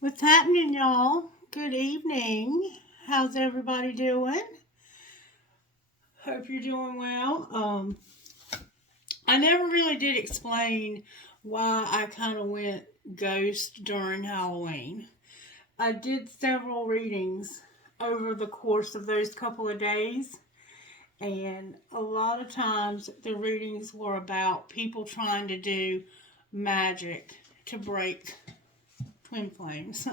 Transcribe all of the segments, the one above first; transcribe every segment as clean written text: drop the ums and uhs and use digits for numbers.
What's happening, y'all? Good evening. How's everybody doing? Hope you're doing well. I never really did explain why I kind of went ghost during Halloween. I did several readings over the course of those couple of days, and a lot of times the readings were about people trying to do magic to break twin flames.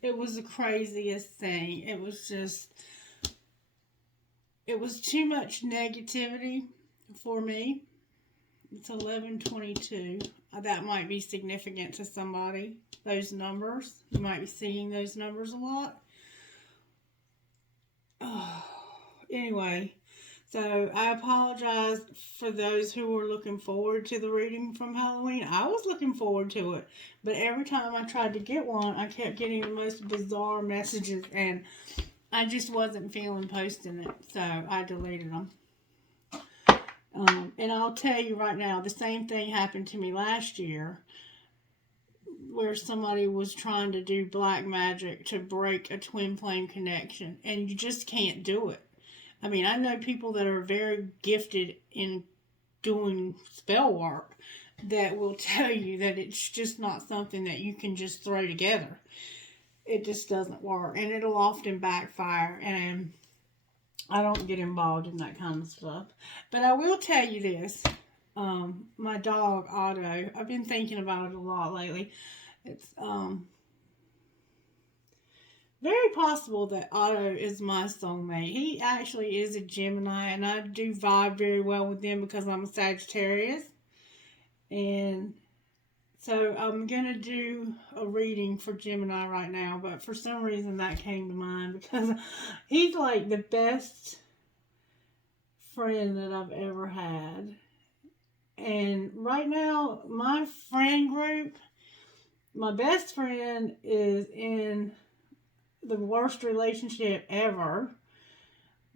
It was the craziest thing. It was too much negativity for me. It's 11:22. That might be significant to somebody. Those numbers. You might be seeing those numbers a lot. Oh, anyway, so I apologize for those who were looking forward to the reading from Halloween. I was looking forward to it, but every time I tried to get one, I kept getting the most bizarre messages, and I just wasn't feeling posting it, so I deleted them. And I'll tell you right now, the same thing happened to me last year, where somebody was trying to do black magic to break a twin flame connection, and you just can't do it. I mean, I know people that are very gifted in doing spell work that will tell you that it's just not something that you can just throw together. It just doesn't work, and it'll often backfire, and I don't get involved in that kind of stuff. But I will tell you this. My dog, Otto, I've been thinking about it a lot lately. It's very possible that Otto is my soulmate. He actually is a Gemini, and I do vibe very well with them because I'm a Sagittarius. And so I'm going to do a reading for Gemini right now, but for some reason that came to mind because he's like the best friend that I've ever had. And right now, my friend group, my best friend is in the worst relationship ever.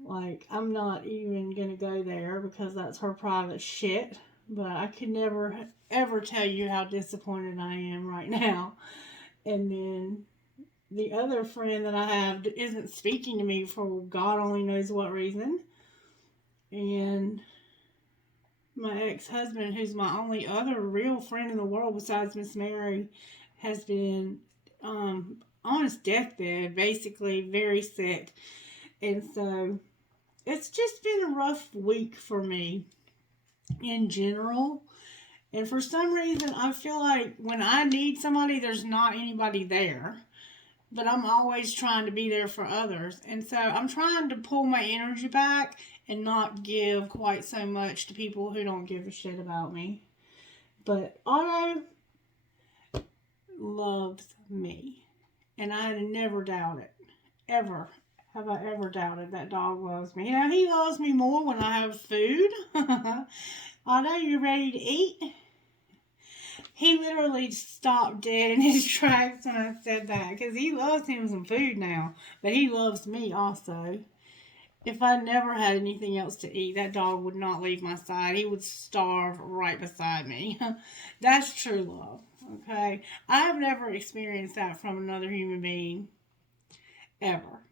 Like, I'm not even going to go there because that's her private shit. But I could never, ever tell you how disappointed I am right now. And then the other friend that I have isn't speaking to me for God only knows what reason. And my ex-husband, who's my only other real friend in the world besides Miss Mary, has been on his deathbed, basically very sick. And so it's just been a rough week for me in general. And for some reason, I feel like when I need somebody, there's not anybody there. But I'm always trying to be there for others. And so I'm trying to pull my energy back and not give quite so much to people who don't give a shit about me. But Otto loves me. And I never doubt it. Ever. Have I ever doubted that dog loves me? You know, he loves me more when I have food. Otto, you ready to eat? He literally stopped dead in his tracks when I said that because he loves him some food now. But he loves me also. If I never had anything else to eat, that dog would not leave my side. He would starve right beside me. That's true love. Okay? I have never experienced that from another human being. Ever.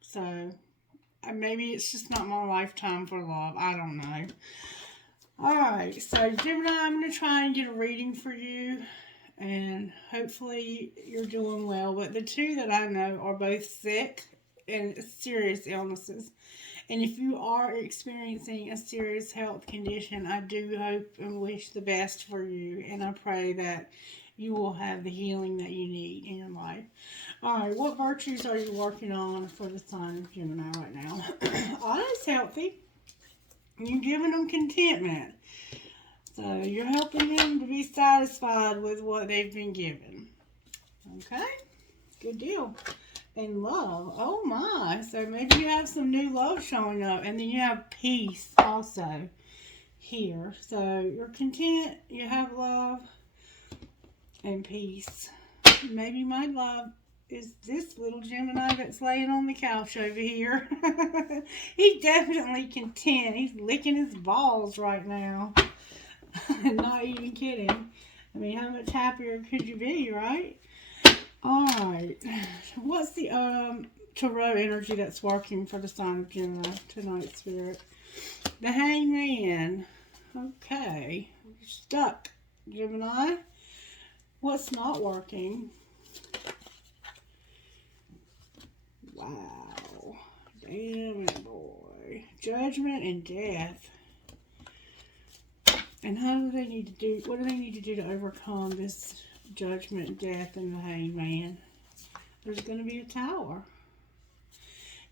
So, maybe it's just not my lifetime for love. I don't know. Alright, so Gemini, I'm going to try and get a reading for you. And hopefully you're doing well. But the two that I know are both sick and serious illnesses. And if you are experiencing a serious health condition, I do hope and wish the best for you. And I pray that you will have the healing that you need in your life. Alright, what virtues are you working on for the sign of Gemini right now? Otto's healthy. You're giving them contentment. So you're helping them to be satisfied with what they've been given. Okay? Good deal. And love. Oh my. So maybe you have some new love showing up. And then you have peace also here. So you're content. You have love and peace. Maybe my love is this little Gemini that's laying on the couch over here. He's definitely content. He's licking his balls right now. Not even kidding. I mean, how much happier could you be, right? Alright. What's the tarot energy that's working for the sign of Gemini tonight, Spirit? The Hangman. Okay. You're stuck, Gemini. What's not working? Wow. Damn it, boy. Judgment and death. And how do they need to do, what do they need to do to overcome this judgment, death, and the Hangman? There's going to be a tower.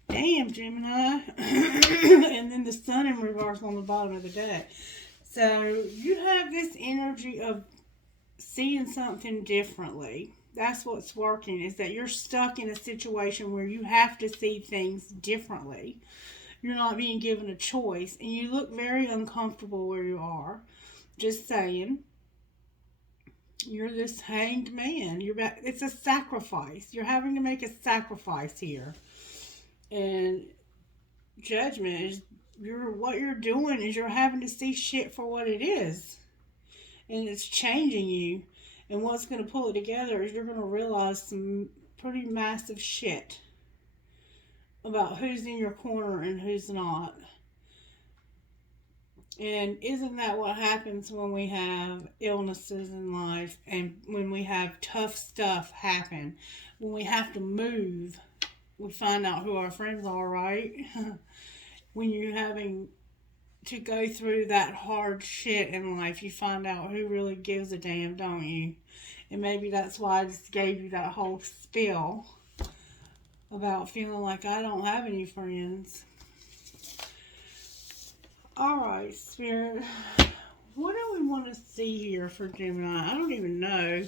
Damn, Gemini. And then the sun in reverse on the bottom of the deck. So you have this energy of seeing something differently. That's what's working, is that you're stuck in a situation where you have to see things differently. You're not being given a choice, and you look very uncomfortable where you are. Just saying. You're this hanged man. It's a sacrifice. You're having to make a sacrifice here. And judgment is what you're doing is you're having to see shit for what it is. And it's changing you. And what's going to pull it together is you're going to realize some pretty massive shit about who's in your corner and who's not. And isn't that what happens when we have illnesses in life and when we have tough stuff happen? When we have to move, we find out who our friends are, right? When you're having to go through that hard shit in life, you find out who really gives a damn, don't you? And maybe that's why I just gave you that whole spiel about feeling like I don't have any friends. Alright, Spirit. What do we want to see here for Gemini? I don't even know.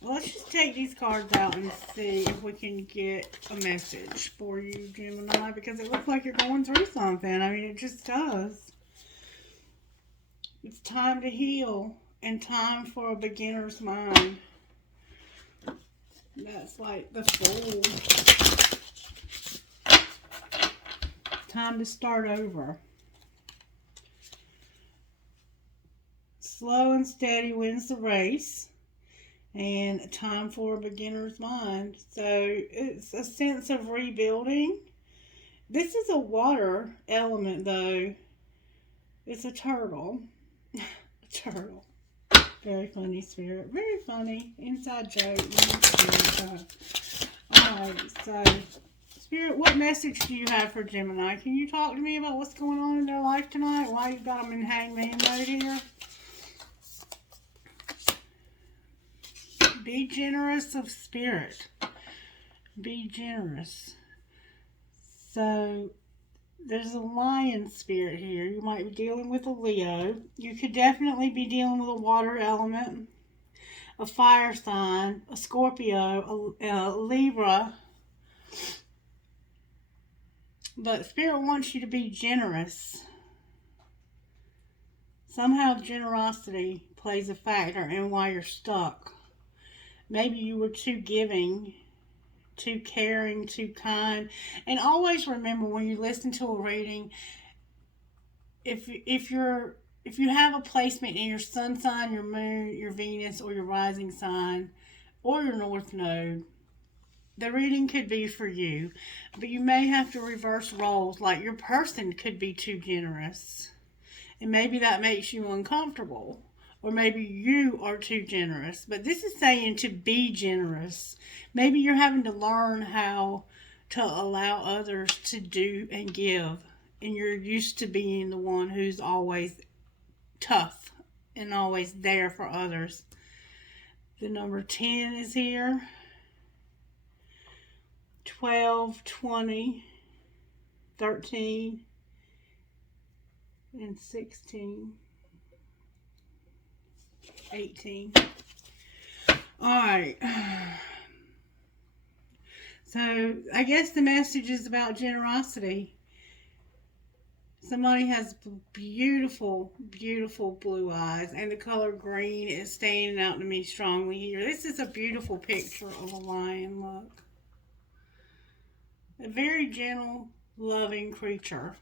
Well, let's just take these cards out and see if we can get a message for you, Gemini, because it looks like you're going through something. I mean, it just does. It's time to heal and time for a beginner's mind. That's like the Fool. Time to start over. Slow and steady wins the race. And time for a beginner's mind. So it's a sense of rebuilding. This is a water element, though. It's a turtle. A turtle. Very funny, Spirit. Very funny. Inside joke. Alright, so Spirit, what message do you have for Gemini? Can you talk to me about what's going on in their life tonight? Why you've got them in hangman mode here? Be generous of spirit. Be generous. So, there's a lion spirit here. You might be dealing with a Leo. You could definitely be dealing with a water element, a fire sign, a Scorpio, a Libra. But Spirit wants you to be generous. Somehow generosity plays a factor in why you're stuck. Maybe you were too giving, too caring, too kind. And always remember when you listen to a reading, if you have a placement in your sun sign, your moon, your Venus, or your rising sign, or your north node, the reading could be for you. But you may have to reverse roles, like your person could be too generous. And maybe that makes you uncomfortable. Or maybe you are too generous. But this is saying to be generous. Maybe you're having to learn how to allow others to do and give. And you're used to being the one who's always tough and always there for others. The number 10 is here. 12, 20, 13, and 16. 18. Alright. So, I guess the message is about generosity. Somebody has beautiful, beautiful blue eyes. And the color green is standing out to me strongly here. This is a beautiful picture of a lion, look. A very gentle, loving creature.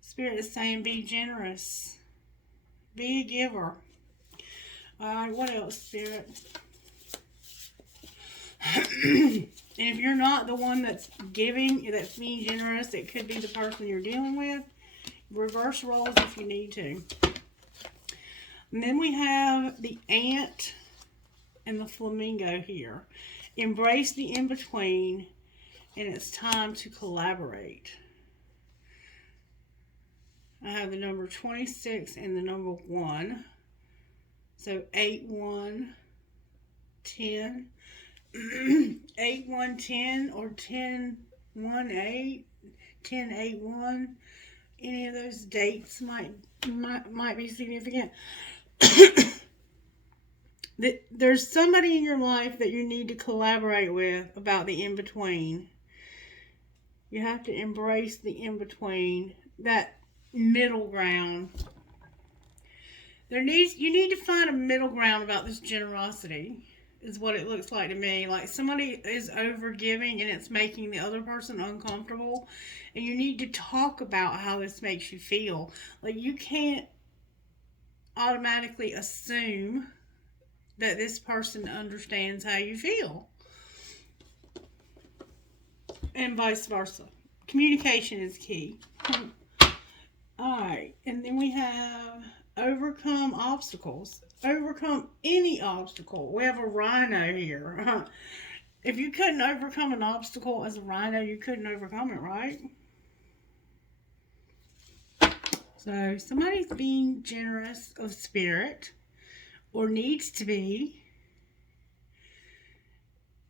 Spirit is saying be generous. Be a giver. Alright, what else, Spirit? And if you're not the one that's giving, that's being generous, it could be the person you're dealing with. Reverse roles if you need to. And then we have the ant and the flamingo here. Embrace the in-between, and it's time to collaborate. I have the number 26 and the number 1. So 8, 1, 10. 8, 1, 10, or 10, 1, 8, 10, 8, 1. Any of those dates might be significant. There's somebody in your life that you need to collaborate with about the in-between. You have to embrace the in-between, that middle ground. You need to find a middle ground about this generosity, is what it looks like to me. Like somebody is over giving and it's making the other person uncomfortable, and you need to talk about how this makes you feel. Like you can't automatically assume that this person understands how you feel, and vice versa. Communication is key. Alright, and then we have overcome obstacles. Overcome any obstacle. We have a rhino here. If you couldn't overcome an obstacle as a rhino, you couldn't overcome it, right? So somebody's being generous of spirit, or needs to be,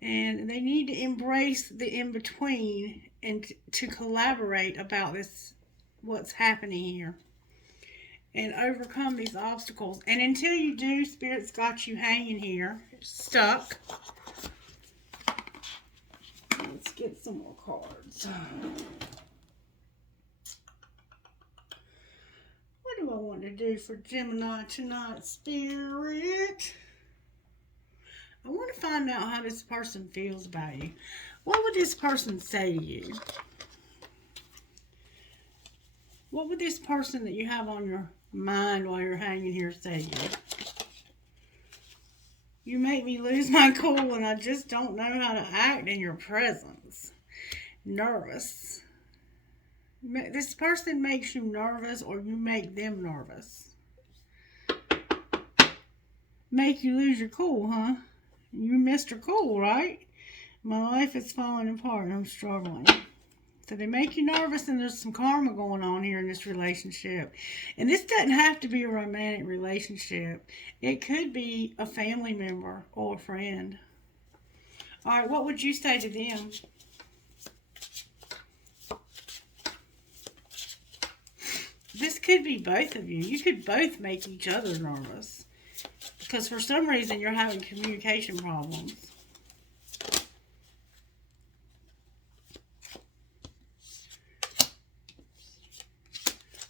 and they need to embrace the in-between and to collaborate about this, what's happening here, and overcome these obstacles. And until you do, Spirit's got you hanging here, stuck. Let's get some more cards. What do I want to do for Gemini tonight, Spirit? I want to find out how this person feels about you. What would this person say to you? What would this person that you have on your mind while you're hanging here say to you? You make me lose my cool and I just don't know how to act in your presence. Nervous. This person makes you nervous, or you make them nervous. Make you lose your cool, huh? You Mr. Cool, right? My life is falling apart and I'm struggling. So they make you nervous, and there's some karma going on here in this relationship. And this doesn't have to be a romantic relationship. It could be a family member or a friend. Alright, what would you say to them? This could be both of you. You could both make each other nervous, because for some reason you're having communication problems.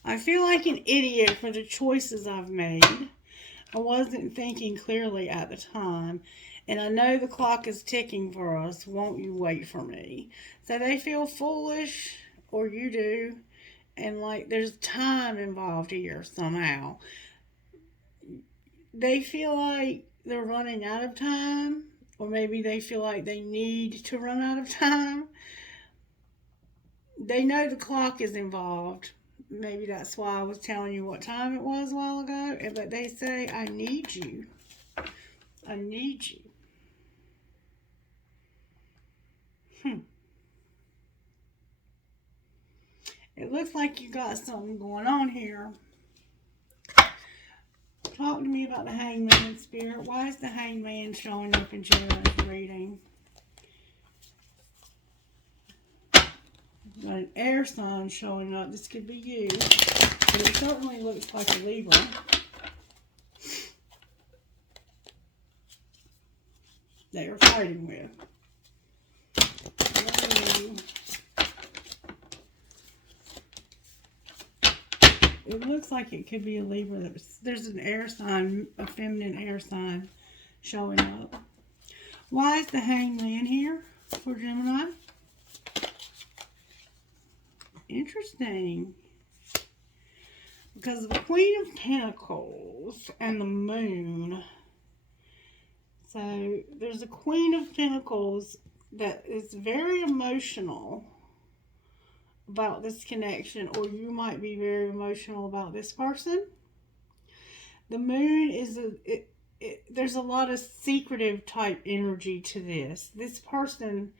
I feel like an idiot for the choices I've made. I wasn't thinking clearly at the time. And I know the clock is ticking for us. Won't you wait for me? So they feel foolish, or you do. And like there's time involved here somehow. They feel like they're running out of time, or maybe they feel like they need to run out of time. They know the clock is involved. Maybe that's why I was telling you what time it was a while ago. But they say, I need you. I need you. It looks like you got something going on here. Talk to me about the Hangman, Spirit. Why is the Hangman showing up in Gemini's reading? Got an air sign showing up. This could be you. But it certainly looks like a Libra. They are fighting with. It looks like it could be a Libra. There's an air sign, a feminine air sign showing up. Why is the Hangman here for Gemini? Interesting. Because the Queen of Pentacles and the Moon So there's a Queen of Pentacles that is very emotional about this connection, or you might be very emotional about this person. The Moon is there's a lot of secretive type energy to this. This person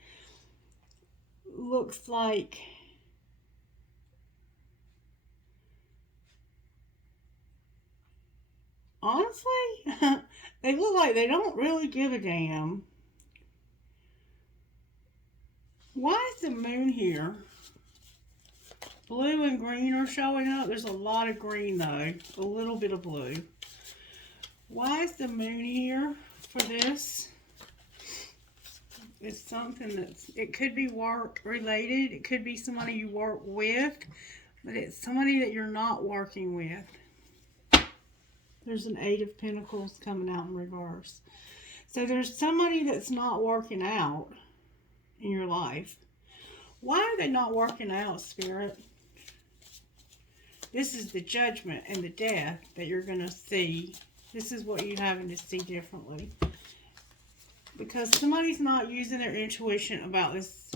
looks like honestly, they look like they don't really give a damn. Why is the Moon here? Blue and green are showing up. There's a lot of green though. A little bit of blue. Why is the Moon here for this? It's something that's, it could be work related. It could be somebody you work with. But it's somebody that you're not working with. There's an Eight of Pentacles coming out in reverse. So there's somebody that's not working out in your life. Why are they not working out, Spirit? This is the judgment and the death that you're going to see. This is what you're having to see differently. Because somebody's not using their intuition about this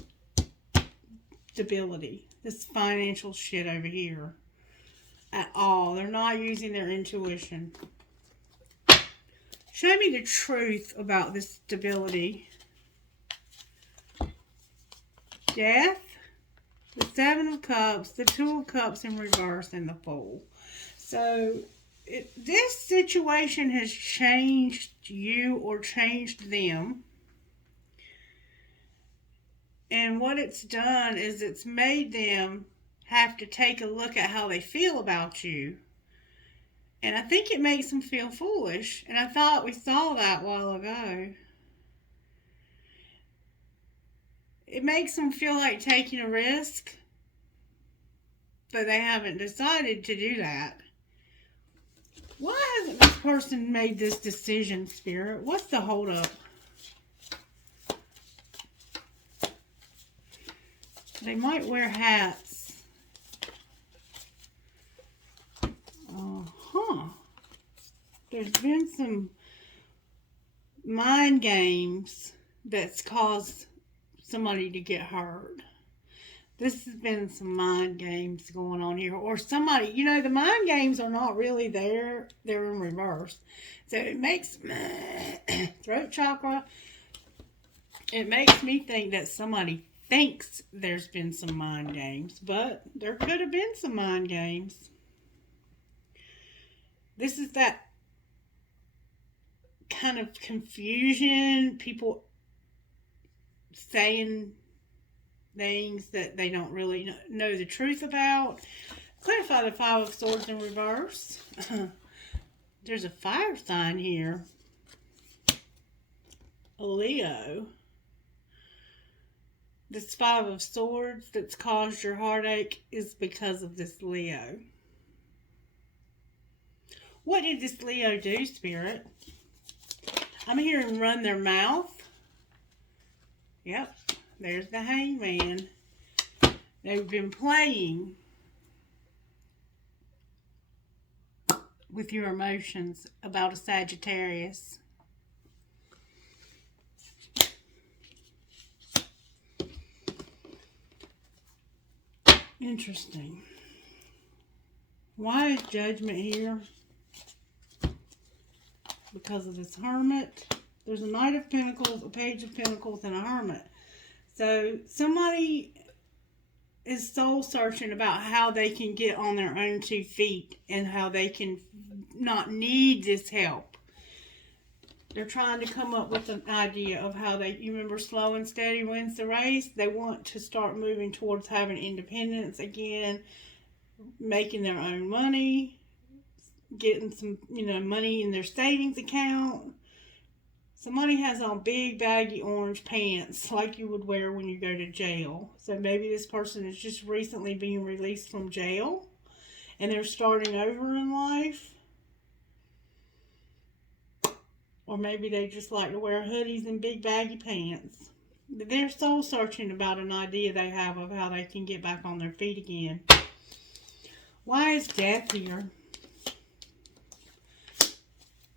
stability, this financial shit over here at all. They're not using their intuition. Show me the truth about this stability. Death, the Seven of Cups, the Two of Cups in reverse, and the Fool. So this situation has changed you or changed them. And what it's done is it's made them have to take a look at how they feel about you. And I think it makes them feel foolish. And I thought we saw that a while ago. It makes them feel like taking a risk, but they haven't decided to do that. Why hasn't this person made this decision, Spirit? What's the holdup? They might wear hats. There's been some mind games that's caused somebody to get hurt. This has been some mind games going on here. Or somebody, you know, the mind games are not really there. They're in reverse. So it makes, throat chakra, it makes me think that somebody thinks there's been some mind games. But there could have been some mind games. This is that kind of confusion. People saying things that they don't really know the truth about. Clarify the Five of Swords in reverse. There's a fire sign here. A Leo. This Five of Swords that's caused your heartache is because of this Leo. What did this Leo do, Spirit? I'm hearing run their mouth. Yep. There's the Hangman. They've been playing with your emotions about a Sagittarius. Interesting. Why is Judgment here? Because of this Hermit. There's a Knight of Pentacles, a Page of Pentacles, and a Hermit. So somebody is soul searching about how they can get on their own 2 feet and how they can not need this help. They're trying to come up with an idea of how they, you remember slow and steady wins the race? They want to start moving towards having independence again, making their own money, getting some, money in their savings account. Somebody has on big baggy orange pants like you would wear when you go to jail. So maybe this person is just recently being released from jail and they're starting over in life. Or maybe they just like to wear hoodies and big baggy pants. They're soul searching about an idea they have of how they can get back on their feet again. Why is Death here?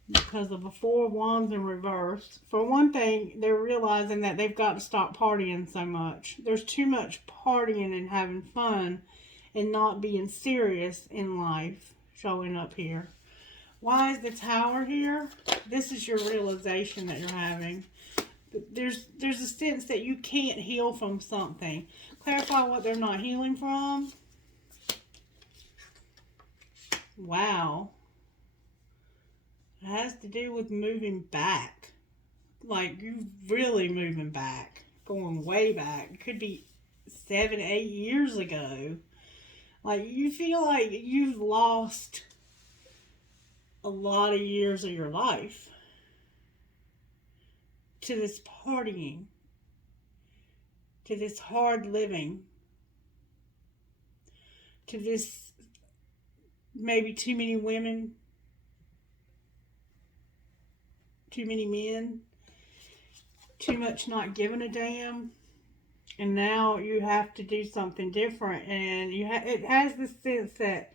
because of the Four of Wands in reverse. For one thing, they're realizing that they've got to stop partying so much. There's too much partying and having fun and not being serious in life showing up here. Why is the Tower here? This is your realization that you're having. There's a sense that you can't heal from something. Clarify what they're not healing from. Wow. It has to do with moving back. Like, you really moving back. Going way back. It could be 7, 8 years ago. Like, you feel like you've lost a lot of years of your life to this partying, to this hard living, to this maybe too many women, too many men, too much not giving a damn, and now you have to do something different, and it has this sense that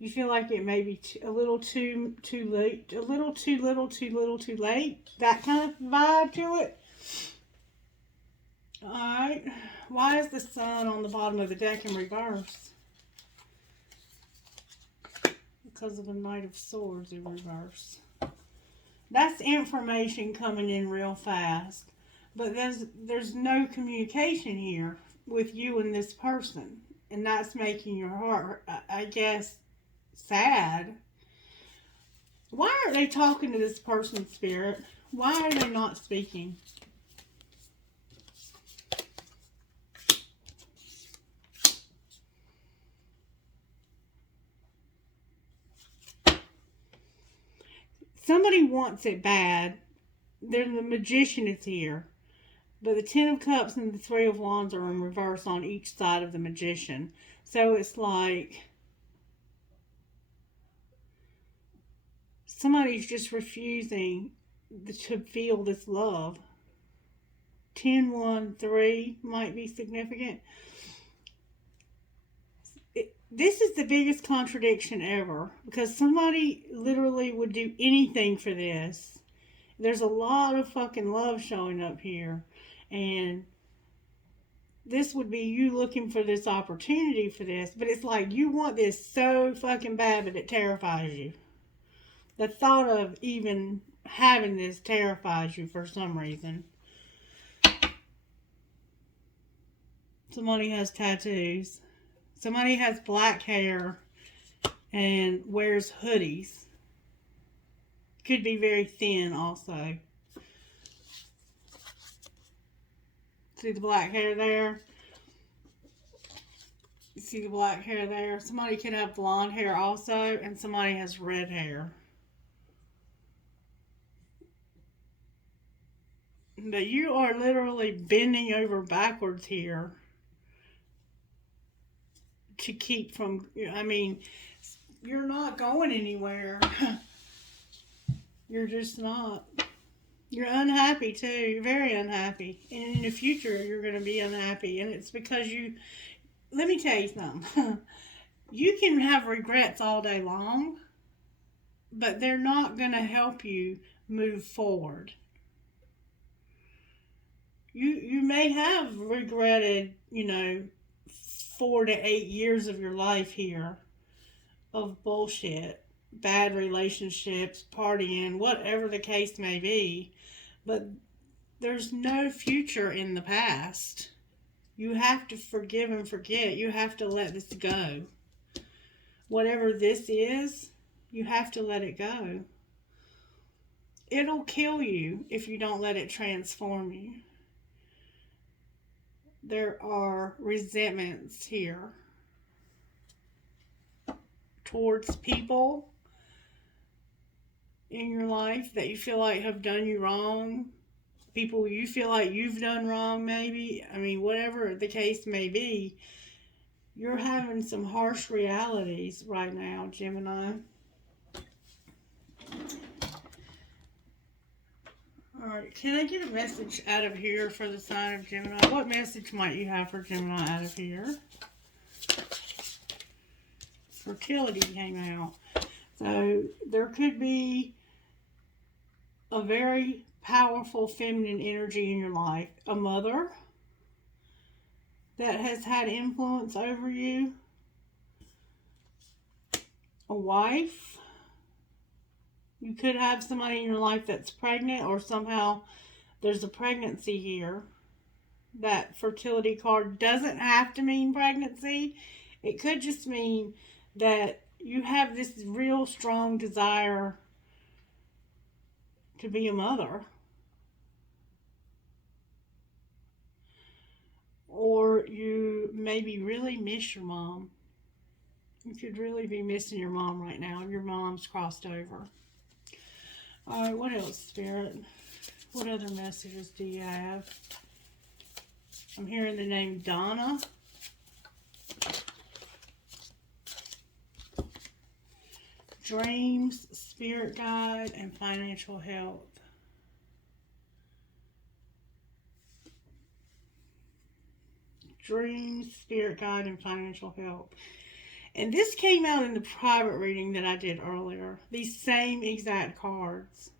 you feel like it may be a little too late, a little too little, too little, too late. That kind of vibe to it. Alright. Why is the Sun on the bottom of the deck in reverse? Because of the Knight of Swords in reverse. That's information coming in real fast. But there's no communication here with you and this person. And that's making your heart, I guess, sad. Why aren't they talking to this person's spirit? Why are they not speaking? Somebody wants it bad. The Magician is here. But the Ten of Cups and the Three of Wands are in reverse on each side of the Magician. So it's like somebody's just refusing to feel this love. 10, 1, 3 might be significant. This is the biggest contradiction ever, because somebody literally would do anything for this. There's a lot of fucking love showing up here, and this would be you looking for this opportunity for this, but it's like you want this so fucking bad that it terrifies you. The thought of even having this terrifies you for some reason. Somebody has tattoos. Somebody has black hair and wears hoodies. Could be very thin also. See the black hair there? You see the black hair there? Somebody could have blonde hair also, and somebody has red hair. But you are literally bending over backwards here to keep from, I mean, you're not going anywhere. You're just not. You're unhappy too. You're very unhappy. And in the future, you're going to be unhappy. And it's because you, let me tell you something. You can have regrets all day long, but they're not going to help you move forward. You may have regretted, 4 to 8 years of your life here of bullshit, bad relationships, partying, whatever the case may be, but there's no future in the past. You have to forgive and forget. You have to let this go. Whatever this is, you have to let it go. It'll kill you if you don't let it transform you. There are resentments here towards people in your life that you feel like have done you wrong. People you feel like you've done wrong, maybe. I mean, whatever the case may be, you're having some harsh realities right now, Gemini. Alright, can I get a message out of here for the sign of Gemini? What message might you have for Gemini out of here? Fertility came out. So, there could be a very powerful feminine energy in your life. A mother that has had influence over you. A wife. You could have somebody in your life that's pregnant, or somehow there's a pregnancy here. That fertility card doesn't have to mean pregnancy. It could just mean that you have this real strong desire to be a mother. Or you maybe really miss your mom. You could really be missing your mom right now. Your mom's crossed over. Alright, what else, Spirit? What other messages do you have? I'm hearing the name Donna. Dreams, spirit guide, and financial health. Dreams, spirit guide, and financial health. And this came out in the private reading that I did earlier. These same exact cards.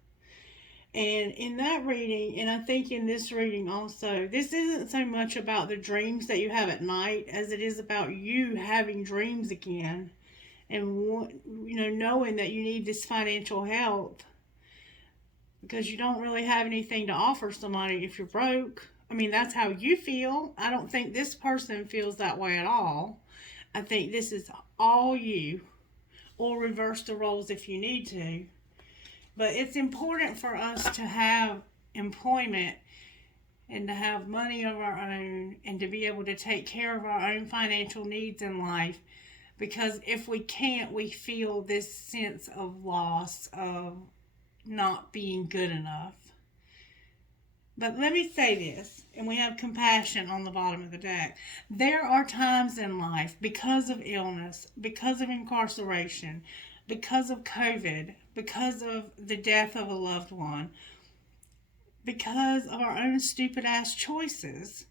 And in that reading, and I think in this reading also, this isn't so much about the dreams that you have at night as it is about you having dreams again. And, knowing that you need this financial health. Because you don't really have anything to offer somebody if you're broke. I mean, that's how you feel. I don't think this person feels that way at all. I think this is all you. Or reverse the roles if you need to. But it's important for us to have employment and to have money of our own and to be able to take care of our own financial needs in life. Because if we can't, we feel this sense of loss, of not being good enough. But let me say this, and we have compassion on the bottom of the deck. There are times in life, because of illness, because of incarceration, because of COVID, because of the death of a loved one, because of our own stupid ass choices,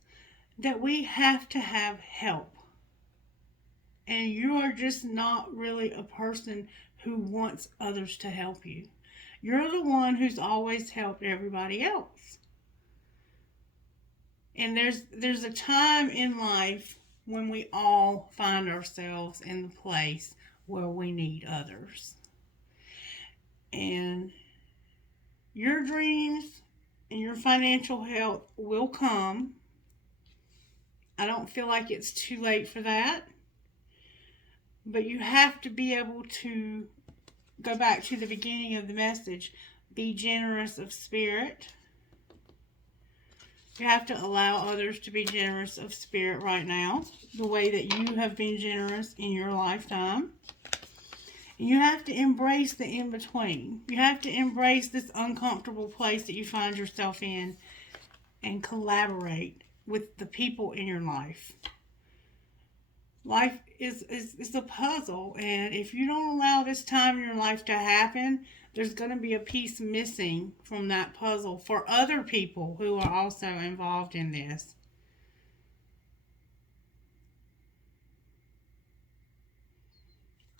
that we have to have help. And you are just not really a person who wants others to help you. You're the one who's always helped everybody else. And there's a time in life when we all find ourselves in the place where we need others. And your dreams and your financial health will come. I don't feel like it's too late for that. But you have to be able to go back to the beginning of the message. Be generous of spirit. You have to allow others to be generous of spirit right now, the way that you have been generous in your lifetime. And you have to embrace the in-between. You have to embrace this uncomfortable place that you find yourself in and collaborate with the people in your life. Life is a puzzle, and if you don't allow this time in your life to happen, there's going to be a piece missing from that puzzle for other people who are also involved in this.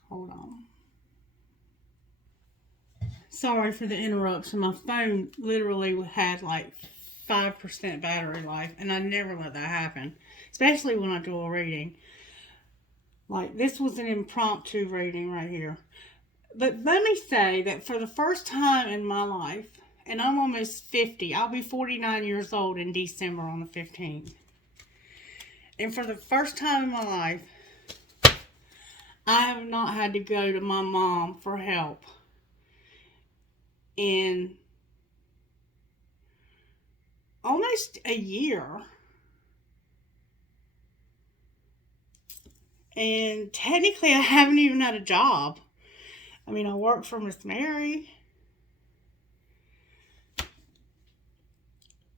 Hold on. Sorry for the interruption. My phone literally had like 5% battery life, and I never let that happen, especially when I do a reading. Like, this was an impromptu reading right here. But let me say that for the first time in my life, and I'm almost 50, I'll be 49 years old in December on the 15th. And for the first time in my life, I have not had to go to my mom for help in almost a year. And technically, I haven't even had a job. I mean, I work for Miss Mary.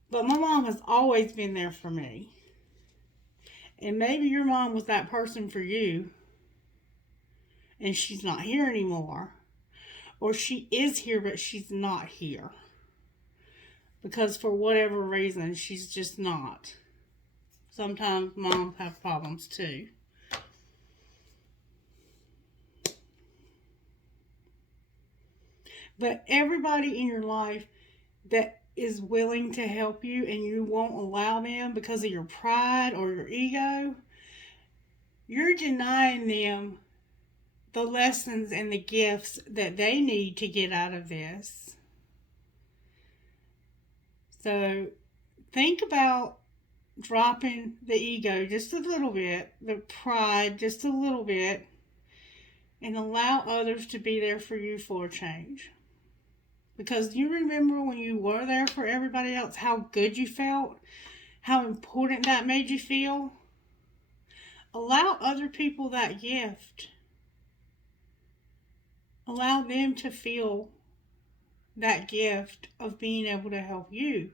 But my mom has always been there for me. And maybe your mom was that person for you. And she's not here anymore. Or she is here, but she's not here. Because for whatever reason, she's just not. Sometimes moms have problems too. But everybody in your life that is willing to help you and you won't allow them because of your pride or your ego, you're denying them the lessons and the gifts that they need to get out of this. So think about dropping the ego just a little bit, the pride just a little bit, and allow others to be there for you for a change. Because you remember when you were there for everybody else, how good you felt, how important that made you feel. Allow other people that gift. Allow them to feel that gift of being able to help you.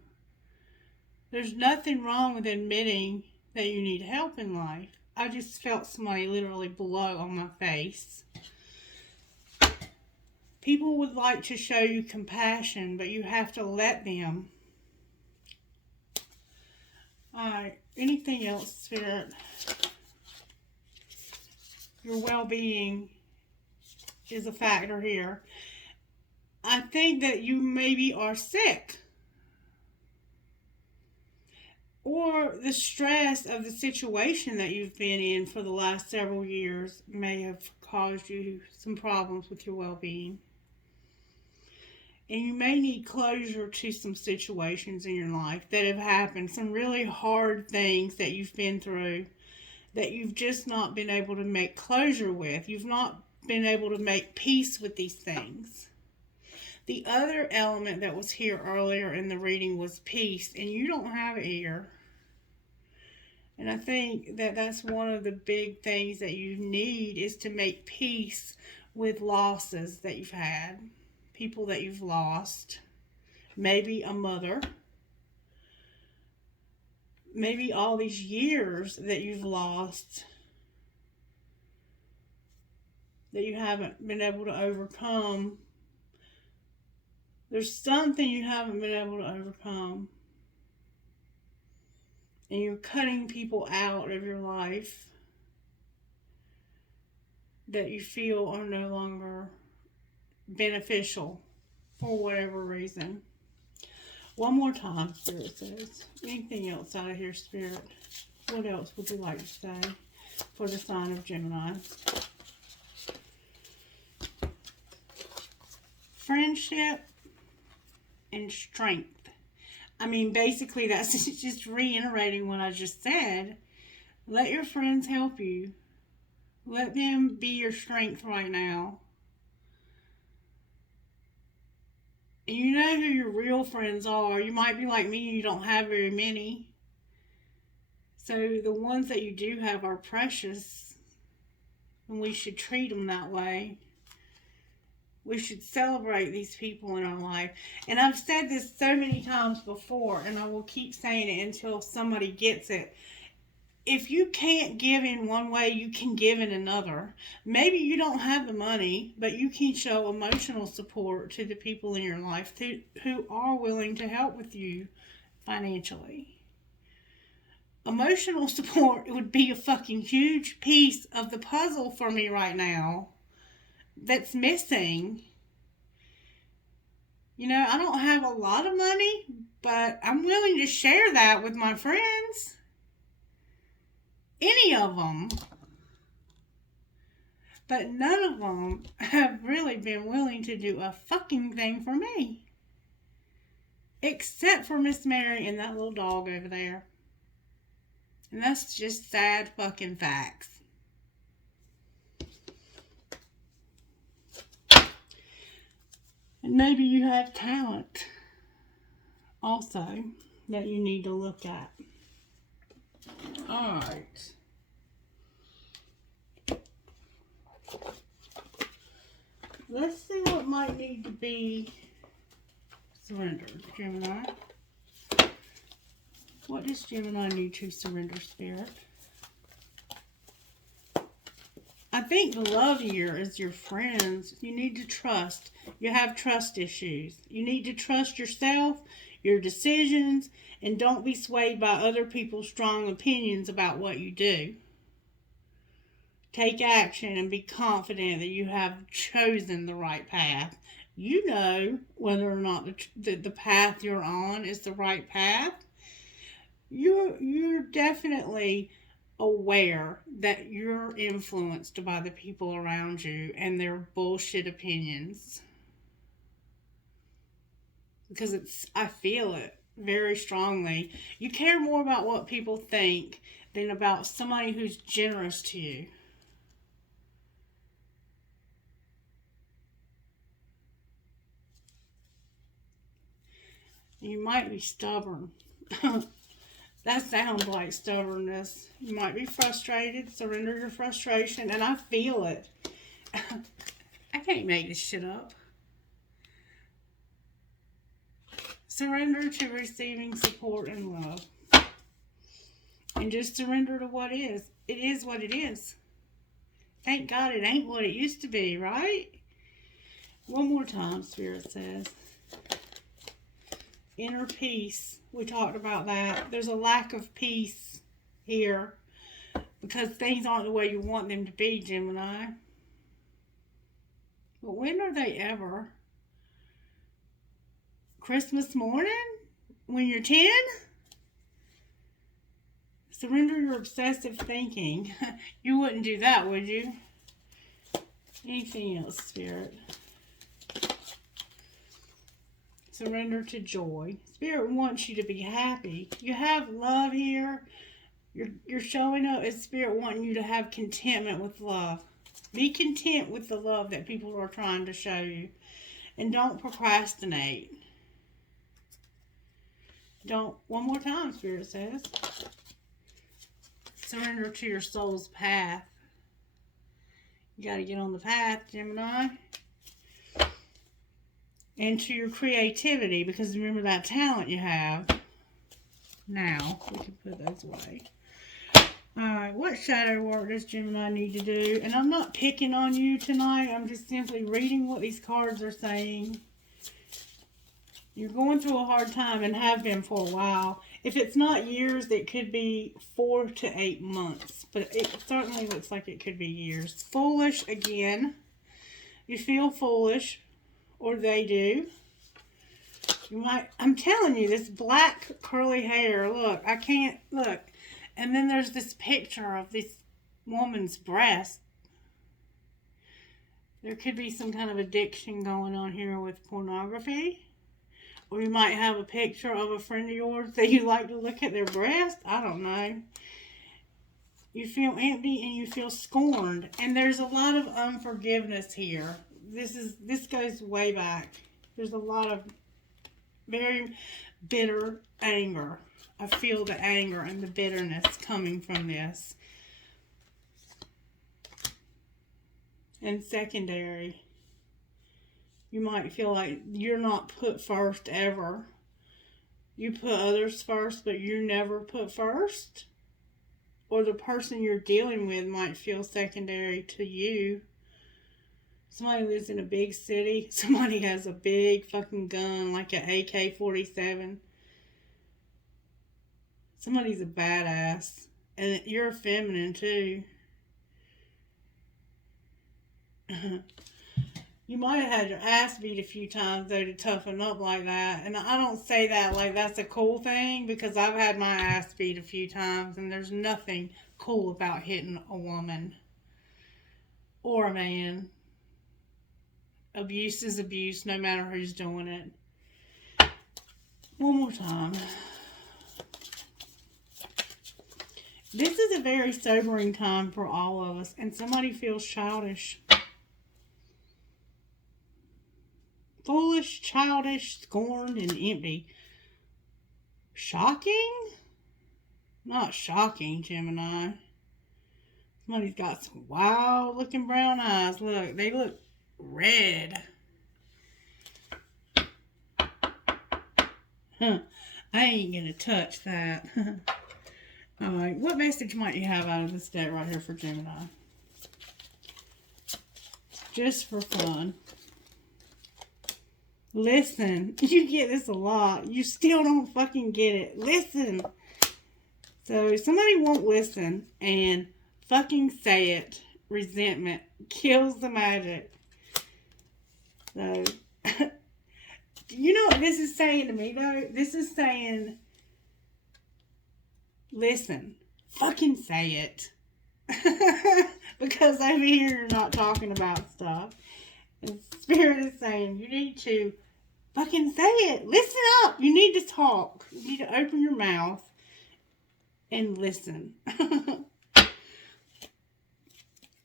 There's nothing wrong with admitting that you need help in life. I just felt somebody literally blow on my face. People would like to show you compassion, but you have to let them. Alright, anything else, Spirit? Your well-being is a factor here. I think that you maybe are sick. Or the stress of the situation that you've been in for the last several years may have caused you some problems with your well-being. And you may need closure to some situations in your life that have happened, some really hard things that you've been through that you've just not been able to make closure with. You've not been able to make peace with these things. The other element that was here earlier in the reading was peace, and you don't have it here. And I think that that's one of the big things that you need is to make peace with losses that you've had. People that you've lost. Maybe a mother. Maybe all these years that you've lost that you haven't been able to overcome. There's something you haven't been able to overcome. And you're cutting people out of your life that you feel are no longer beneficial for whatever reason. One more time, Spirit says. Anything else out of here, Spirit? What else would you like to say for the sign of Gemini? Friendship and strength. I mean, basically, that's just reiterating what I just said. Let your friends help you. Let them be your strength right now. And you know who your real friends are. You might be like me, you don't have very many. So the ones that you do have are precious. And we should treat them that way. We should celebrate these people in our life. And I've said this so many times before, and I will keep saying it until somebody gets it. If you can't give in one way, you can give in another. Maybe you don't have the money, but you can show emotional support to the people in your life who are willing to help with you financially. Emotional support would be a fucking huge piece of the puzzle for me right now that's missing. You know, I don't have a lot of money, but I'm willing to share that with my friends. Any of them. But none of them have really been willing to do a fucking thing for me. Except for Miss Mary and that little dog over there. And that's just sad fucking facts. And maybe you have talent also that you need to look at. Alright. Let's see what might need to be surrendered, Gemini. What does Gemini need to surrender, Spirit? I think the love here is your friends. You need to trust. You have trust issues. You need to trust yourself, your decisions, and don't be swayed by other people's strong opinions about what you do. Take action and be confident that you have chosen the right path You know whether or not the path you're on is the right path. You're definitely aware that you're influenced by the people around you and their bullshit opinions. Because I feel it very strongly. You care more about what people think than about somebody who's generous to you. You might be stubborn. That sounds like stubbornness. You might be frustrated. Surrender your frustration. And I feel it. I can't make this shit up. Surrender to receiving support and love. And just surrender to what is. It is what it is. Thank God it ain't what it used to be, right? One more time, Spirit says. Inner peace. We talked about that. There's a lack of peace here because things aren't the way you want them to be, Gemini. But when are they ever? Christmas morning? When you're 10? Surrender your obsessive thinking. You wouldn't do that, would you? Anything else, Spirit? Surrender to joy. Spirit wants you to be happy. You have love here. You're showing up as Spirit wanting you to have contentment with love. Be content with the love that people are trying to show you. And don't procrastinate. One more time, Spirit says. Surrender to your soul's path. You got to get on the path, Gemini. And to your creativity, because remember that talent you have. Now, we can put those away. Alright, what shadow work does Gemini need to do? And I'm not picking on you tonight. I'm just simply reading what these cards are saying. You're going through a hard time and have been for a while. If it's not years, it could be 4 to 8 months. But it certainly looks like it could be years. Foolish again. You feel foolish. Or they do. I'm telling you, this black curly hair, look, I can't, look. And then there's this picture of this woman's breast. There could be some kind of addiction going on here with pornography. Or you might have a picture of a friend of yours that you like to look at their breast. I don't know. You feel empty and you feel scorned. And there's a lot of unforgiveness here. This goes way back. There's a lot of very bitter anger. I feel the anger and the bitterness coming from this. And secondary. You might feel like you're not put first ever. You put others first, but you're never put first. Or the person you're dealing with might feel secondary to you. Somebody lives in a big city. Somebody has a big fucking gun, like an AK-47. Somebody's a badass. And you're feminine, too. You might have had your ass beat a few times, though, to toughen up like that. And I don't say that like that's a cool thing, because I've had my ass beat a few times, and there's nothing cool about hitting a woman. Or a man. Abuse is abuse, no matter who's doing it. One more time. This is a very sobering time for all of us, and somebody feels childish. Foolish, childish, scorned, and empty. Shocking? Not shocking, Gemini. Somebody's got some wild looking brown eyes. Look, they look red. I ain't gonna touch that. Alright, what message might you have out of this deck right here for Gemini? Just for fun. Listen. You get this a lot. You still don't fucking get it. Listen. So, somebody won't listen and fucking say it. Resentment kills the magic. So, You know what this is saying to me, though? This is saying, listen, fucking say it. Because over here you're not talking about stuff. And Spirit is saying, you need to fucking say it. Listen up. You need to talk. You need to open your mouth and listen.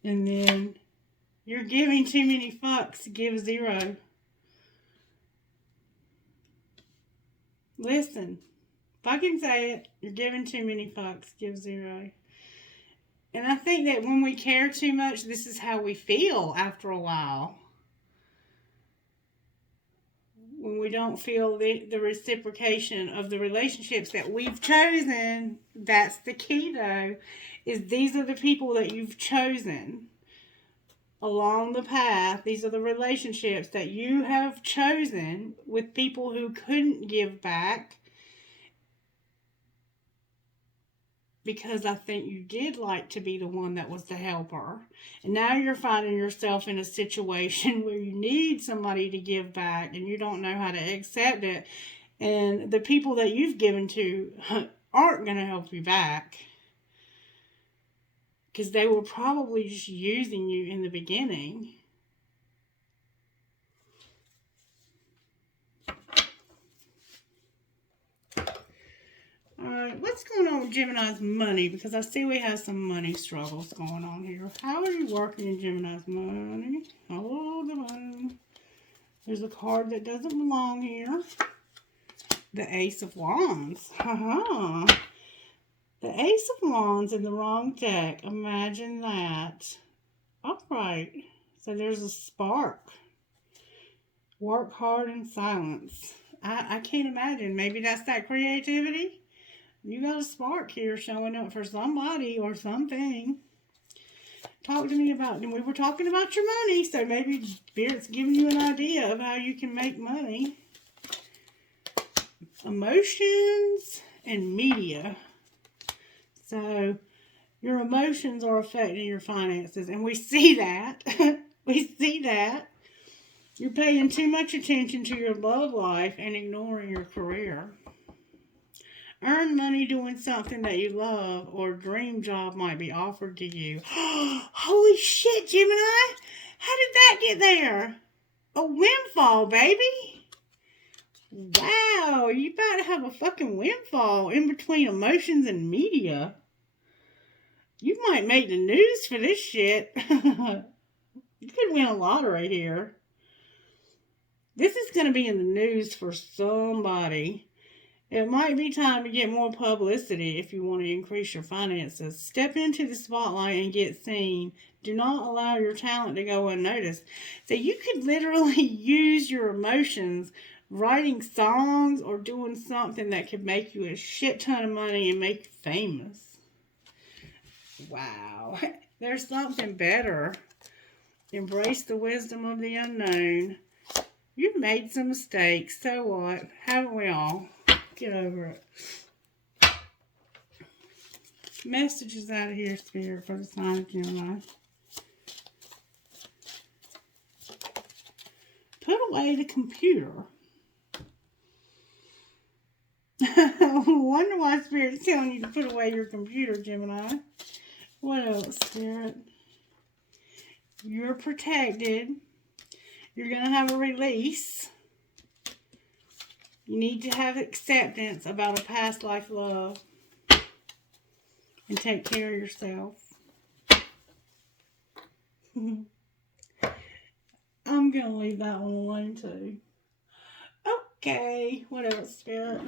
And then, you're giving too many fucks. Give 0. Listen. Fucking say it. You're giving too many fucks. Give 0. And I think that when we care too much, this is how we feel after a while. When we don't feel the reciprocation of the relationships that we've chosen, that's the key, though, is these are the people that you've chosen along the path. These are the relationships that you have chosen with people who couldn't give back, because I think you did like to be the one that was the helper. And now you're finding yourself in a situation where you need somebody to give back and you don't know how to accept it. And the people that you've given to aren't going to help you back, because they were probably just using you in the beginning. Alright, what's going on with Gemini's money? Because I see we have some money struggles going on here. How are you working in Gemini's money? Hold the money. There's a card that doesn't belong here. The Ace of Wands. Haha. The Ace of Wands in the wrong deck. Imagine that. Alright. So there's a spark. Work hard in silence. I can't imagine. Maybe that's that creativity. You got a spark here showing up for somebody or something. Talk to me about, and we were talking about your money, so maybe Spirit's giving you an idea of how you can make money. Emotions and media. So, your emotions are affecting your finances, and we see that. We see that. You're paying too much attention to your love life and ignoring your career. Earn money doing something that you love, or a dream job might be offered to you. Holy shit, Gemini! How did that get there? A windfall, baby! Wow, you about to have a fucking windfall in between emotions and media. You might make the news for this shit. You could win a lottery here. This is going to be in the news for somebody. It might be time to get more publicity if you want to increase your finances. Step into the spotlight and get seen. Do not allow your talent to go unnoticed. So you could literally use your emotions writing songs or doing something that could make you a shit ton of money and make you famous. Wow. There's something better. Embrace the wisdom of the unknown. You've made some mistakes. So what? Haven't we all? Get over it. Messages out of here, Spirit, for the sign of Gemini. Put away the computer. Wonder why Spirit's telling you to put away your computer, Gemini. What else, Spirit? You're protected. You're going to have a release. You need to have acceptance about a past life love. And take care of yourself. I'm going to leave that one alone too. Okay, what else, Spirit?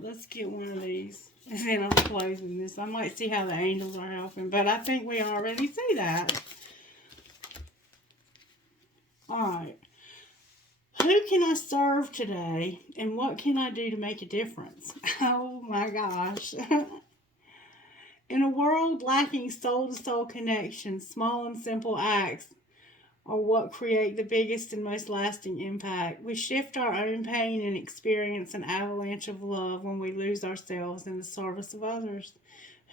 Let's get one of these. And then I'm closing this. I might see how the angels are helping, but I think we already see that. Alright. Who can I serve today, and what can I do to make a difference? Oh my gosh. In a world lacking soul-to-soul connections, small and simple acts are what create the biggest and most lasting impact. We shift our own pain and experience an avalanche of love when we lose ourselves in the service of others.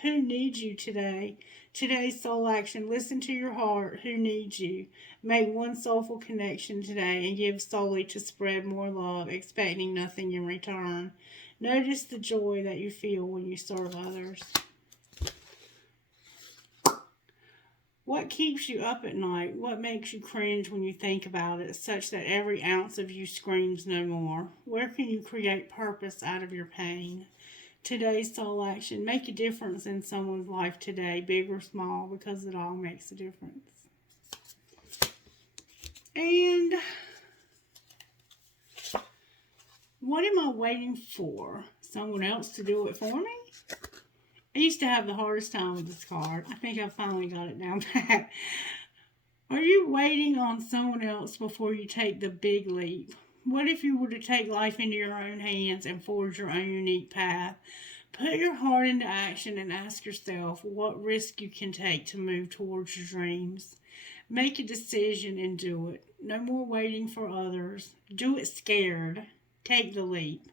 Who needs you today? Today's soul action. Listen to your heart. Who needs you? Make one soulful connection today and give solely to spread more love, expecting nothing in return. Notice the joy that you feel when you serve others. What keeps you up at night? What makes you cringe when you think about it, such that every ounce of you screams no more? Where can you create purpose out of your pain? Today's soul action. Make a difference in someone's life today, big or small, because it all makes a difference. And what am I waiting for? Someone else to do it for me? I used to have the hardest time with this card. I think I finally got it down pat. Are you waiting on someone else before you take the big leap? What if you were to take life into your own hands and forge your own unique path? Put your heart into action and ask yourself what risk you can take to move towards your dreams. Make a decision and do it. No more waiting for others. Do it scared. Take the leap.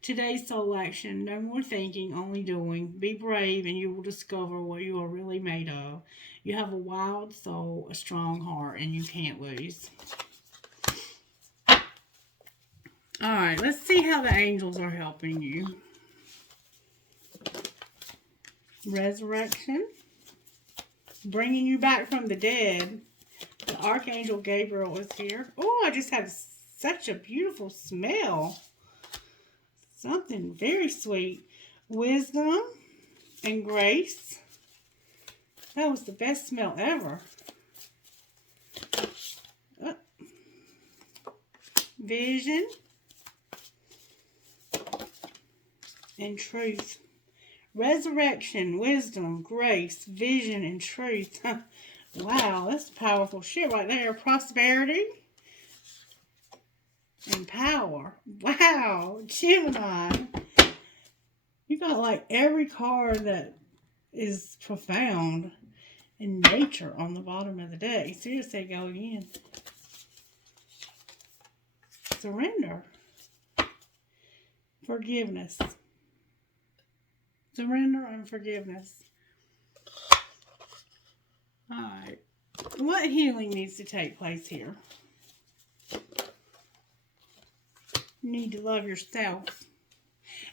Today's soul action. No more thinking, only doing. Be brave and you will discover what you are really made of. You have a wild soul, a strong heart, and you can't lose. Alright, let's see how the angels are helping you. Resurrection. Bringing you back from the dead. The Archangel Gabriel is here. Oh, I just had such a beautiful smell. Something very sweet. Wisdom and grace. That was the best smell ever. Vision and truth. Resurrection, wisdom, grace, vision, and truth. Wow, that's powerful shit right there. Prosperity and power. Wow, Gemini. You got like every card that is profound in nature on the bottom of the deck. Seriously, go again. Surrender. Forgiveness. Surrender and forgiveness. Alright. What healing needs to take place here? You need to love yourself.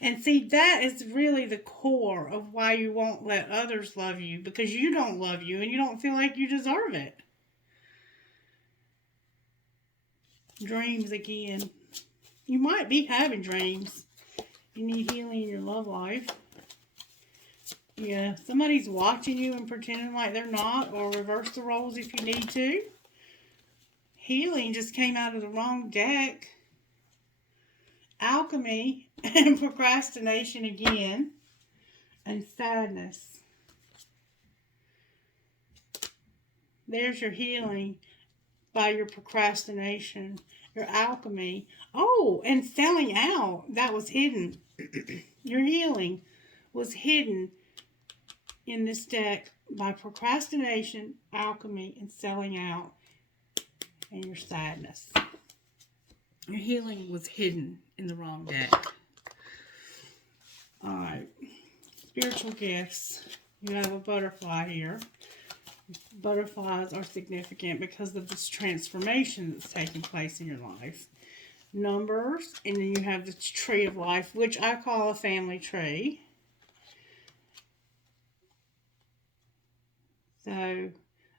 And see, that is really the core of why you won't let others love you. Because you don't love you and you don't feel like you deserve it. Dreams again. You might be having dreams. You need healing in your love life. Yeah, somebody's watching you and pretending like they're not, or reverse the roles if you need to. Healing just came out of the wrong deck. Alchemy and procrastination again. And sadness. There's your healing by your procrastination. Your alchemy. Oh, and selling out. That was hidden. Your healing was hidden in this deck by procrastination, alchemy, and selling out, and your sadness. Your healing was hidden in the wrong deck. Alright. Spiritual gifts. You have a butterfly here. Butterflies are significant because of this transformation that's taking place in your life. Numbers, and then you have the tree of life, which I call a family tree. So,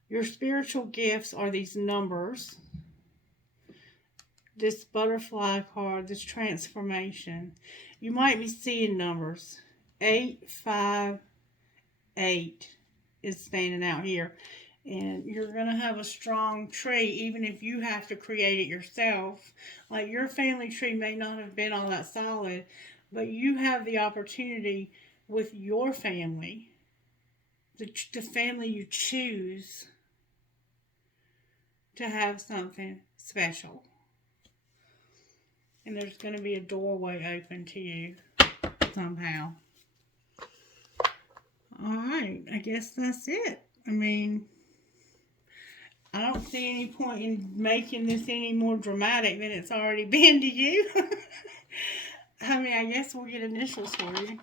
your spiritual gifts are these numbers. This butterfly card, this transformation. You might be seeing numbers. 8, 5, 8 is standing out here. And you're going to have a strong tree, even if you have to create it yourself. Like, your family tree may not have been all that solid, but you have the opportunity with your family, the family you choose, to have something special. And there's going to be a doorway open to you somehow. Alright, I guess that's it. I mean, I don't see any point in making this any more dramatic than it's already been to you. I mean, I guess we'll get initials for you.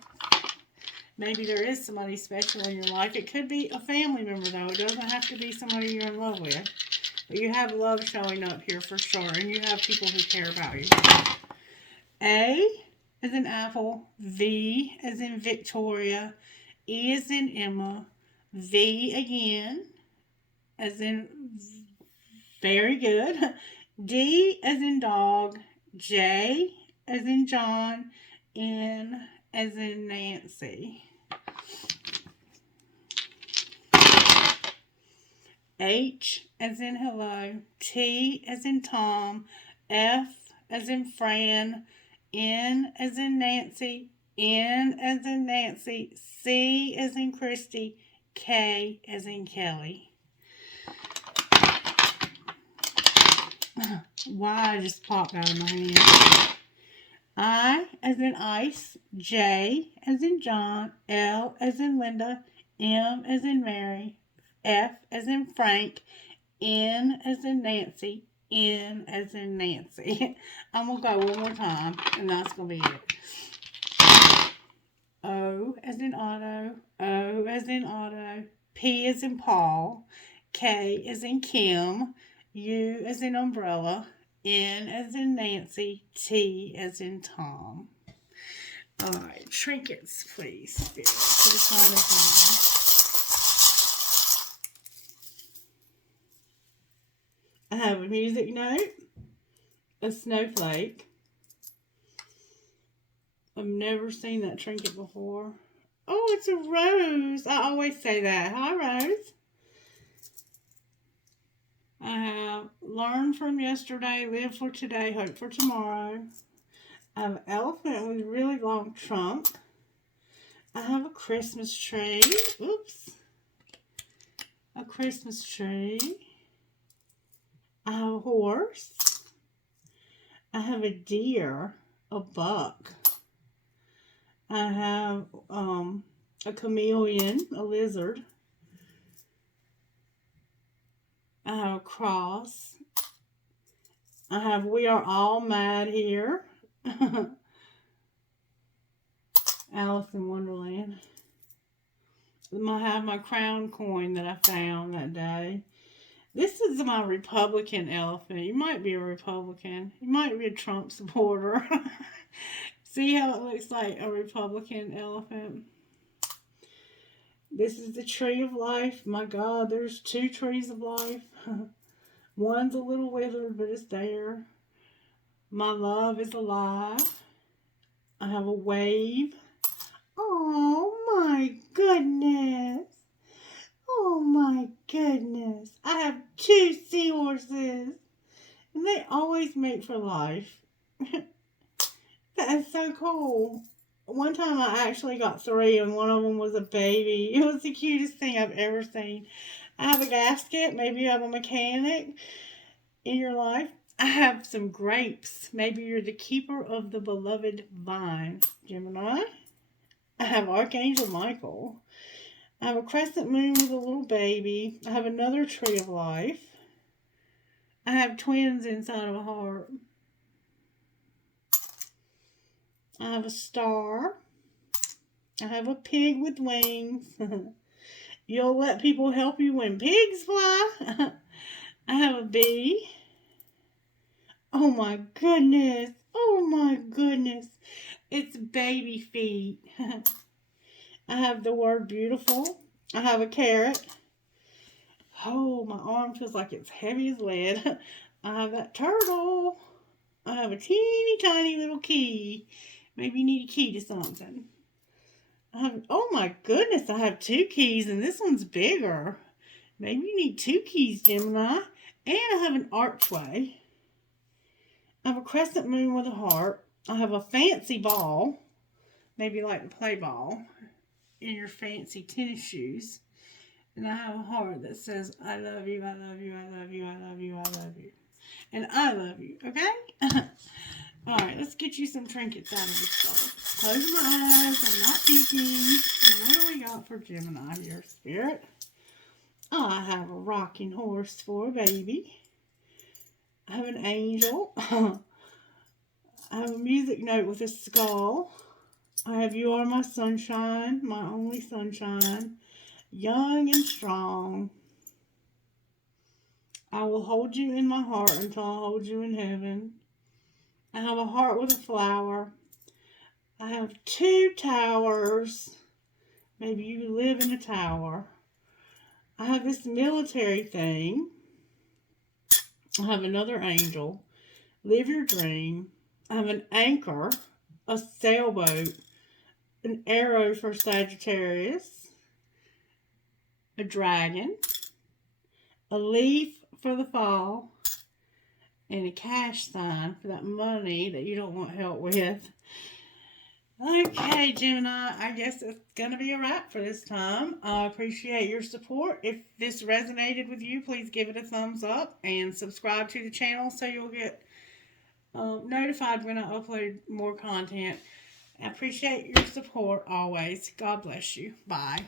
Maybe there is somebody special in your life. It could be a family member, though. It doesn't have to be somebody you're in love with. But you have love showing up here for sure. And you have people who care about you. A as in apple. V as in Victoria. E as in Emma. V again as in very good. D as in dog. J as in John. N as in Nancy. H as in hello. T as in Tom. F as in Fran. N as in Nancy. N as in Nancy. C as in Christie. K as in Kelly. Y just popped out of my hand. I as in ice. J as in John. L as in Linda. M as in Mary. F as in Frank. N as in Nancy. N as in Nancy. I'm going to go one more time, and that's going to be it. O as in Otto. O as in Otto. P as in Paul. K as in Kim. U as in umbrella. N as in Nancy. T as in Tom. All right, trinkets, please, Spirit, to the side of mine. I have a music note, a snowflake. I've never seen that trinket before. Oh, it's a rose. I always say that. Hi, Rose. I have learn from yesterday, live for today, hope for tomorrow. I have an elephant with a really long trunk. I have a Christmas tree. Oops. A Christmas tree. I have a horse. I have a deer, a buck. I have a chameleon, a lizard. I have a cross. I have We Are All Mad Here. Alice in Wonderland. I have my crown coin that I found that day. This is my Republican elephant. You might be a Republican. You might be a Trump supporter. See how it looks like a Republican elephant? This is the tree of life. My God, there's 2 trees of life. One's a little withered, but it's there. My love is alive. I have a wave. Oh my goodness. Oh my goodness. I have 2 seahorses. And they always mate for life. That is so cool. One time I actually got 3 and one of them was a baby. It was the cutest thing I've ever seen. I have a gasket. Maybe you have a mechanic in your life. I have some grapes. Maybe you're the keeper of the beloved vine, Gemini. I have Archangel Michael. I have a crescent moon with a little baby. I have another tree of life. I have twins inside of a heart. I have a star. I have a pig with wings. You'll let people help you when pigs fly. I have a bee. Oh my goodness. Oh my goodness. It's baby feet. I have the word beautiful. I have a carrot. Oh, my arm feels like it's heavy as lead. I have that turtle. I have a teeny tiny little key. Maybe you need a key to something. Oh my goodness, I have 2 keys and this one's bigger. Maybe you need 2 keys, Gemini. And I have an archway. I have a crescent moon with a heart. I have a fancy ball. Maybe you like to play ball in your fancy tennis shoes. And I have a heart that says, I love you, I love you, I love you, I love you, I love you. And I love you, okay? Alright, let's get you some trinkets out of this stuff. Close my eyes, I'm not peeking. And what do we got for Gemini here, Spirit? I have a rocking horse for a baby. I have an angel. I have a music note with a skull. I have you are my sunshine, my only sunshine, young and strong. I will hold you in my heart until I hold you in heaven. I have a heart with a flower. I have 2 towers. Maybe you live in a tower. I have this military thing. I have another angel. Live your dream. I have an anchor, a sailboat, an arrow for Sagittarius, a dragon, a leaf for the fall, and a cash sign for that money that you don't want help with. Okay, Gemini, I guess it's going to be a wrap for this time. I appreciate your support. If this resonated with you, please give it a thumbs up and subscribe to the channel so you'll get notified when I upload more content. I appreciate your support always. God bless you. Bye.